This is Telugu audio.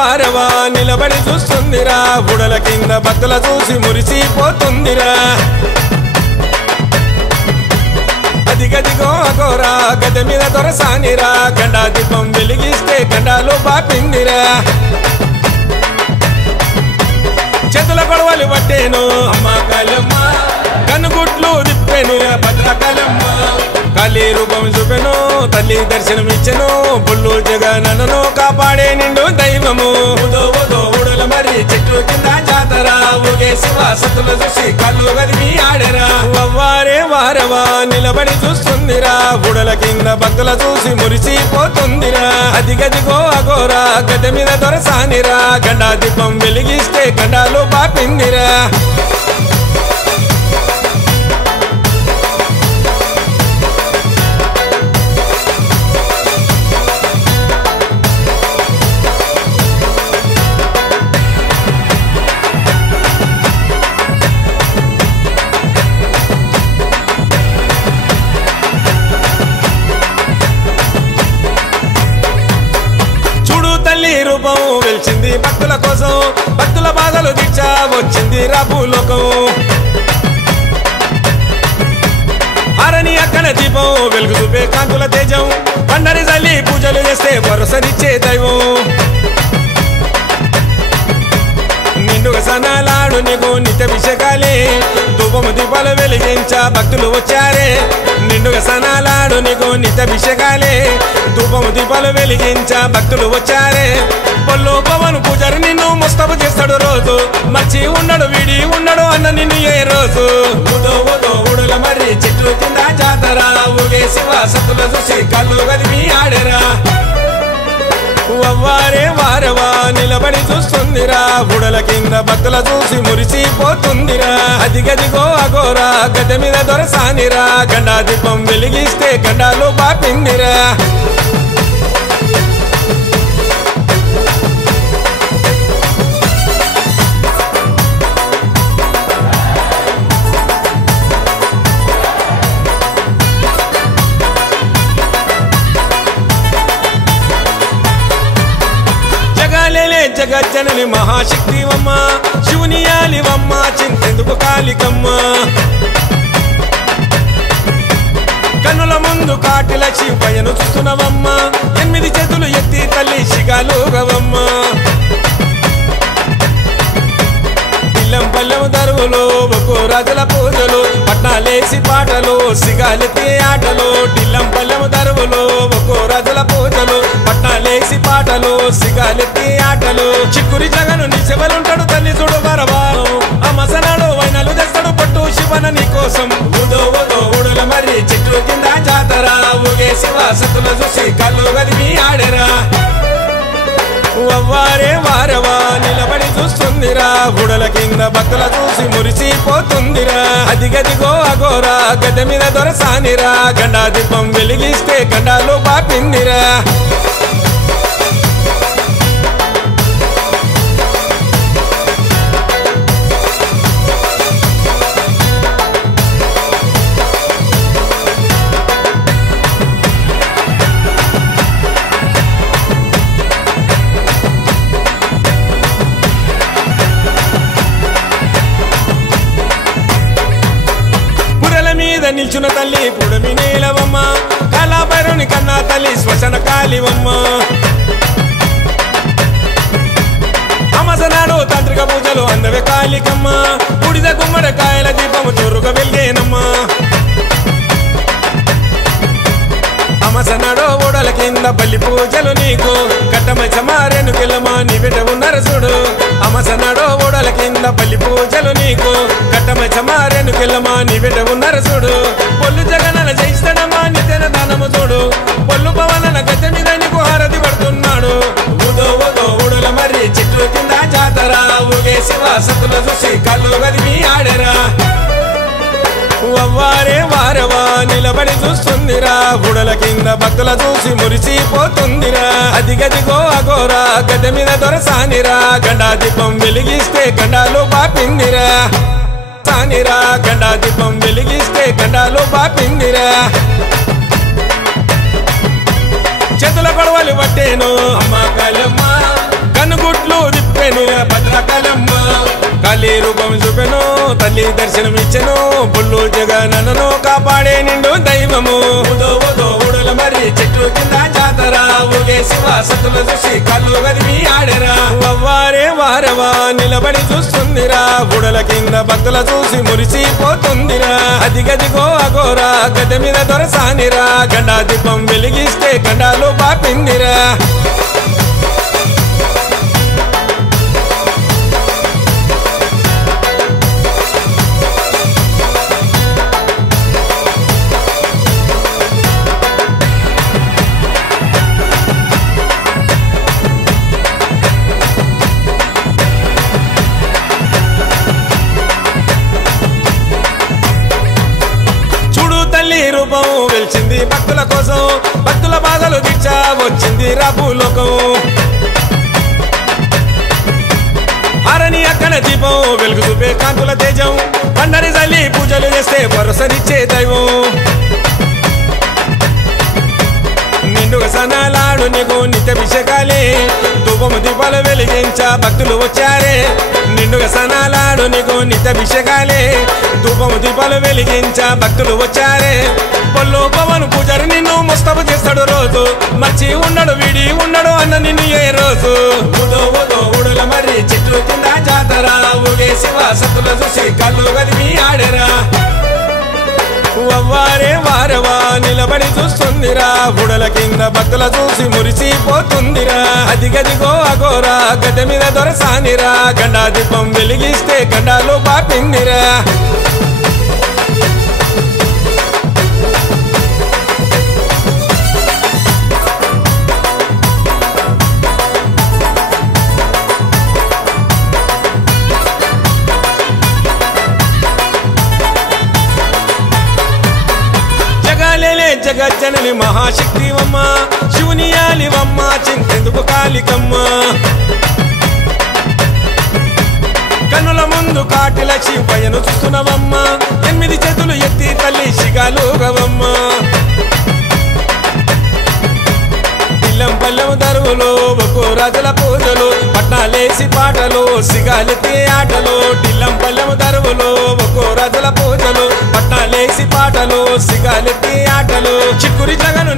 వారవా నిలబడి చూస్తుందిరా బుడల కింద భక్తుల చూసి మురిసిపోతుందిరా అదిగదిగో అగోరా గద మీద దొరసానిరా గండా దీపం వెలిగిస్తే గండాలు బాపిందిరా చేతుల గొడవలు పట్టేను అమ్మ కాళమ్మ కనుగుట్లు తిప్పెను భద్రకాళమ్మ కాళీ రూపం చూపెను తల్లి దర్శనమిచ్చెను బుల్లు జగనన్నను కాపాడే నిండు దైవము ఊడల మరి చెట్టు కింద జాతర ఊగే శివ సతులు చూసి కళ్ళు గదిమి ఆడరా వవ్వారే వారవా నిలబడి చూస్తుందిరా బుడల కింద భక్తుల చూసి మురిసిపోతుందిరా అదిగదిగో అగోరా గద మీద దొరసానిరా గండా దీపం వెలిగిస్తే గండాలు బాపిందిరా రూపం వెలిచింది భక్తుల కోసం భక్తుల బాధలు దీక్ష వచ్చింది రాభూలోకం ఆరని అక్కన దీపం వెలుగు చూపే కాంతుల తేజం పండరి జల్లి పూజలు చేస్తే భరోసనిచ్చే దైవం నిండుగా సనాలాడు నీకు నిత్యాభిషేకాలే ధూపము దీపాలు వెలిగించ భక్తులు వచ్చారే నిండుగా సనాలాడు నీకు నిత్యాభిషేకాలే ధూపము దీపాలు వెలిగించ భక్తులు వచ్చారే పొల్లు పవన్ పూజారి నిన్ను ముస్తబు చేస్తాడు రోజు మర్చి ఉన్నాడు వీడి ఉన్నాడు అన్న నిన్ను ఏ రోజు ఊడల మరి చెట్టు కింద జాతర ఊగే శివ సతుల చూసి కళ్ళు గదిమి ఆడరా వవ్వారే వారవా నిలబడి చూస్తుందిరా బుడల కింద భక్తుల చూసి మురిసిపోతుందిరా అదిగదిగో అగోరా గద మీద దొరసానిరా గండా దీపం వెలిగిస్తే గండాలు బాపిందిరా జగజ్జనని మహాశక్తివమ్మ శివుని యాలివమ్మ చింతెందుకు కాళికమ్మ కన్నుల ముందు కాటిల శివయ్యను చూస్తున్నవమ్మ 8 చేతులు ఎత్తి తల్లి శిగాలుగవమ్మ పిల్లం పల్లెము దరువులు ఒక్కో రాజుల పూజలు పట్నాలేసి పాటలు సిగాలెత్తి ఆటలు టిల్లం పల్లెము దరువులు ఒక్కో రాజుల పూజలు పట్నాలేసి పాటలు సిగాలెత్తి ఆటలు చిక్కురి జగను నీ శివలుంటాడు తల్లి చూడు వరవా అమసనాడు వైనలు తెస్తాడు పట్టు శివన నీ కోసం ఊడల మరి చెట్టు కింద జాతర ఊగే శివ సతుల చూసి కళ్ళు గదిమి ఆడరా వవ్వారే వారవా నిలబడి చూస్తుందిరా బుడల కింద భక్తుల చూసి మురిసిపోతుందిరా అదిగదిగో అగోరా గద మీద దొరసానిరా గండా దీపం వెలిగిస్తే గండాలు బాపిందిరా నిల్చున్న తల్లి పుడమి నీలవమ్మ కళాభైరుని కన్నా తల్లి శ్మశాన కాళివమ్మ అమసనాడు తాంత్రిక పూజలు అందవే కాళికమ్మ బుడిద గుమ్మడికాయల దీపము చోరుగా వెలిగేనమ్మ అమసనాడు ఊడల కింద బల్లి పూజలు నీకు కట్టమైసమారేను కెళ్ళమా నీ బిడ్డవు నరసుడు అమసనాడు ఊడల కింద బల్లి పూజలు నీకు కట్టమైసమారేను కెళ్ళమా నీ బిడ్డవు నరసుడు పొల్లు జగనన జయిస్తాడమ్మా నిత్యన దానము చూడు పొల్లు పవనన గద్దె మీద నీకు హారతి పడుతున్నాడు ఊడల మరి చెట్టు కింద జాతర ఊగే శివ సతుల చూసి కళ్ళు గదిమి ఆడరా వవ్వారే వారవా నిలబడి చూస్తుందిరా బుడల కింద భక్తుల చూసి మురిసిపోతుందిరా అదిగదిగో అగోరా గద మీద దొరసానిరా గండా దీపం వెలిగిస్తే గండాలు బాపిందిరా సానిరా గండా దీపం వెలిగిస్తే గండాలు బాపిందిరా చేతుల గొడవలు పట్టేను అమ్మ కాళమ్మ కనుగుట్లు తిప్పెను భద్రకాళమ్మ కాళీ రూపం చూపెను తల్లి దర్శనమిచ్చెను బొల్లు జగనన్నను కాపాడే నిండు దైవము ఊడుల మరి చెట్టు కింద జాతర ఊగే శివ సత్తులు చూసి కళ్ళు గదిమి ఆడెరా వవ్వారే వారవా నిలబడి చూస్తుందిరా ఊడల కింద భక్తుల చూసి మురిసిపోతుందిరా అది గదిగో అగోరా గడ్డ మీద దొరసానిరా గండా దీపం వెలిగిస్తే గండాలు బాపిందిరా రూపం వెలిచింది భక్తుల కోసం భక్తుల బాధలు దీక్ష వచ్చింది రాపులోకం అరణి అక్కన దీపం వెలుగు చూపే కాంతుల తేజం పండరి తల్లి పూజలు చేస్తే భరోసనిచ్చే దైవం నిండుగా సనాలాడు నీకు నిత్యాభిషేకాలే ధూపము దీపాలు వెలిగించా భక్తులు వచ్చారే నిండుగా సనాలాడు నీకు నిత్యాభిషేకాలే ధూపము దీపాలు వెలిగించా భక్తులు వచ్చారే పొల్లు పవన్ పూజారి నిన్ను ముస్తఫా చేస్తాడు రోజు మర్చి ఉండడు వీడి ఉండడు అన్న నిన్ను ఏ రోజు ఊడుల మరి చెట్టు కింద జాతర ఊగే శివ సత్తులు చూసి కళ్ళు గదిమి ఆడెరా వవ్వారే వారవా నిలబడి చూస్తుందిరా ఊడల కింద భక్తుల చూసి మురిసిపోతుందిరా అది గదిగో అగోరా గడ్డ మీద దొరసానిరా గండా దీపం వెలిగిస్తే గండాలు బాపిందిరా జగజ్జనని మహాశక్తివమ్మ శివుని యాలివమ్మ చింతెందుకు కాళికమ్మ కన్నుల ముందు కాటి లక్ష్మి పయను చూస్తున్నవమ్మ 8 చేతులు ఎత్తి తల్లి శిగాలుగవమ్మ ఇల్లం పల్లెము దరువులు ఒక్కో రాజుల పూజలు పట్నాలేసి పాటలు సిగాలెత్తి ఆటలు టిల్లం పల్లెము దరువులు ఒక్కో రాజుల పూజలు పట్నాలేసి పాటలు సిగాలెత్తి ఆటలు చిక్కురి జగను